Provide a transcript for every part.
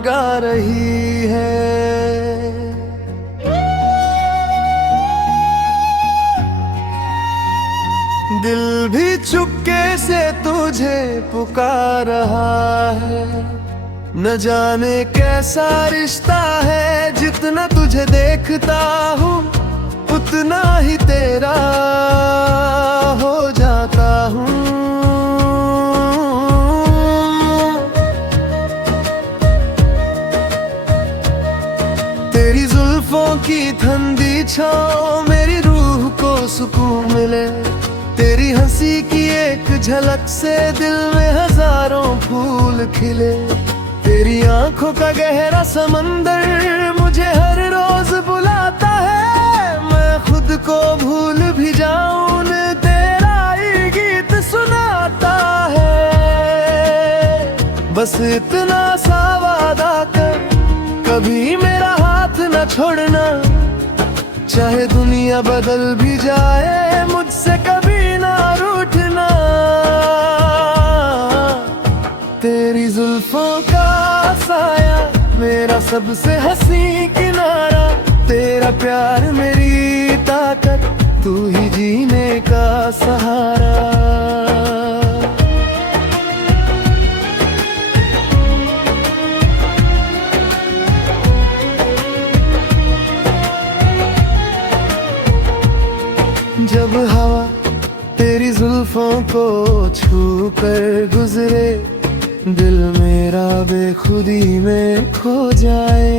गा रही है। दिल भी चुपके से तुझे पुकार रहा है। न जाने कैसा रिश्ता है, जितना तुझे देखता हूँ उतना ही तेरा हो जाता हूँ। तेरी जुल्फों की ठंडी छाँव मेरी रूह को सुकून मिले। तेरी हंसी की एक झलक से दिल में हजारों फूल खिले। तेरी आंखों का गहरा समंदर मुझे हर रोज बुलाता है। मैं खुद को भूल भी जाऊं तेरा ही गीत सुनाता है। बस इतना सा वादा कर, कभी मेरा हाथ न छोड़ना। चाहे दुनिया बदल भी जाए, मुझसे कभी ना रूठना। तेरी जुल्फों का साया मेरा सबसे हंसी किनारा। तेरा प्यार मेरी ताकत, तू ही जीने का सहारा। जब हवा तेरी जुल्फों को छू कर गुजरे, दिल मेरा बेखुदी में खो जाए।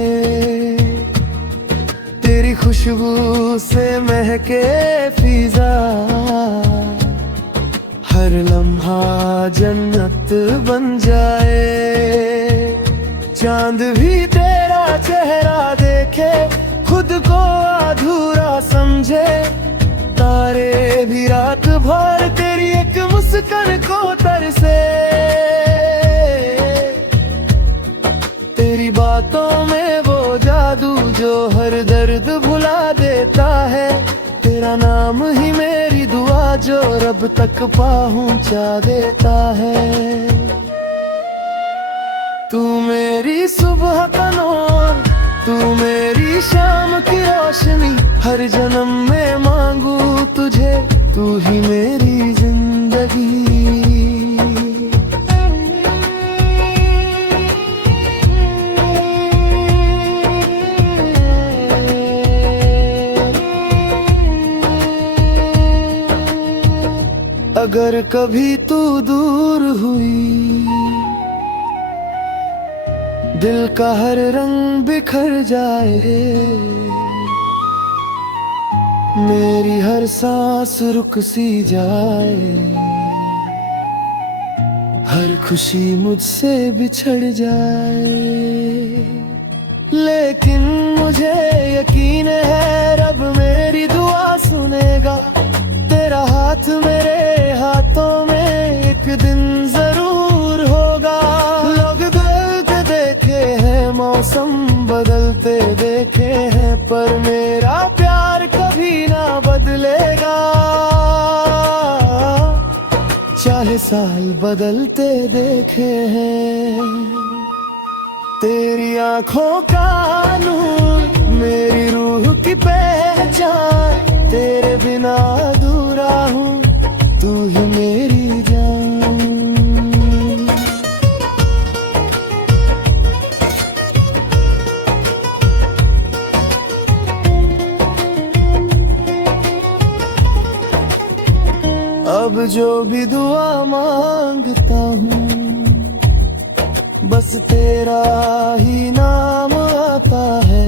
तेरी खुशबू से महके फिजा, हर लम्हा जन्नत बन जाए। चांद भी तेरा चेहरा देखे, खुद को अधूरा समझे। तारे भी रात भर तेरी एक मुस्कान को तरसे। तेरी बातों में वो जादू जो हर दर्द भुला देता है। तेरा नाम ही मेरी दुआ जो रब तक पहुंचा देता है। तू मेरी सुबह का नूर, तू मेरी शाम की रोशनी। हर जन्म में मांगू तुझे, तू ही मेरी जिंदगी। अगर कभी तू दूर हुई, दिल का हर रंग बिखर जाए। मेरी हर सांस रुक सी जाए, हर खुशी मुझसे बिछड़ जाए। लेकिन मुझे यकीन है रब मेरी दुआ सुनेगा। तेरा हाथ मेरे हाथों में एक दिन जरूर होगा। लोग बदलते देखे हैं, मौसम बदलते देखे हैं, पर मेरा प्यार कभी ना बदलेगा। चाहे साल बदलते देखे हैं। तेरी आंखों का नूर मेरी रूह की पहचान। तेरे बिना अधूरा हूँ, तू ही मेरी जान। अब जो भी दुआ मांगता हूँ, बस तेरा ही नाम आता है।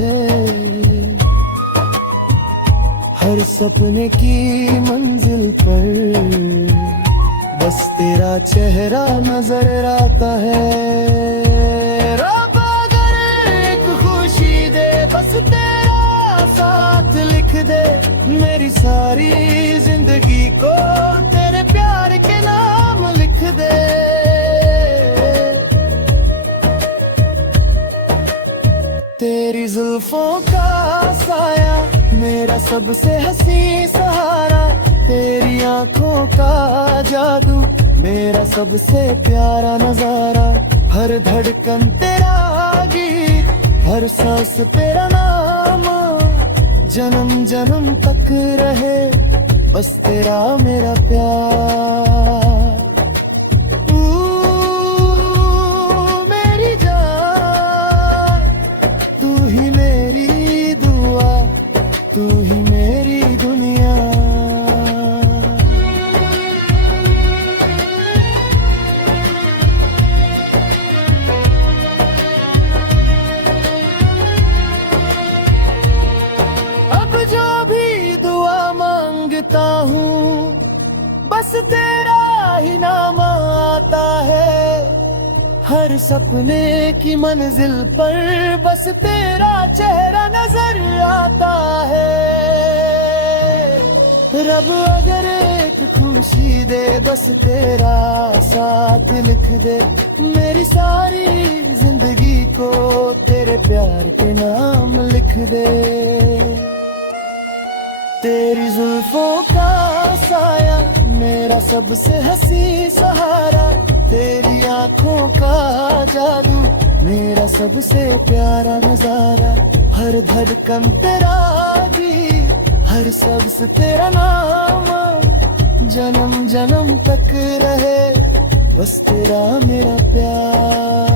हर सपने की मंजिल पर बस तेरा चेहरा नजर आता है। रब अगर एक खुशी दे, बस तेरा साथ लिख दे। मेरी सारी जिंदगी को तेरे प्यार के नाम लिख दे। तेरी जुल्फों का साया मेरा सबसे हंसी सहारा। तेरी आंखों का जादू मेरा सबसे प्यारा नजारा। हर धड़कन तेरा गीत, हर सांस तेरा नाम, जन्म जन्म तक रहे बस तेरा मेरा प्यार। मेरी जान, तू ही मेरी दुआ, तू ही मेरी दुनिया। अब जो भी दुआ मांगता हूँ बस तेरा ही नाम आता है, हर सपने की मंजिल पर बस तेरा चेहरा नजर आता है। रब अगर एक खुशी दे बस तेरा साथ लिख दे, मेरी सारी जिंदगी को तेरे प्यार के नाम लिख दे। तेरी जुल्फों का साया मेरा सबसे हंसी सहारा, तेरी आंखों का जादू मेरा सबसे प्यारा नजारा। हर धड़कन तेरा गीत, हर शब्द तेरा नाम, जन्म जन्म तक रहे बस तेरा मेरा प्यार।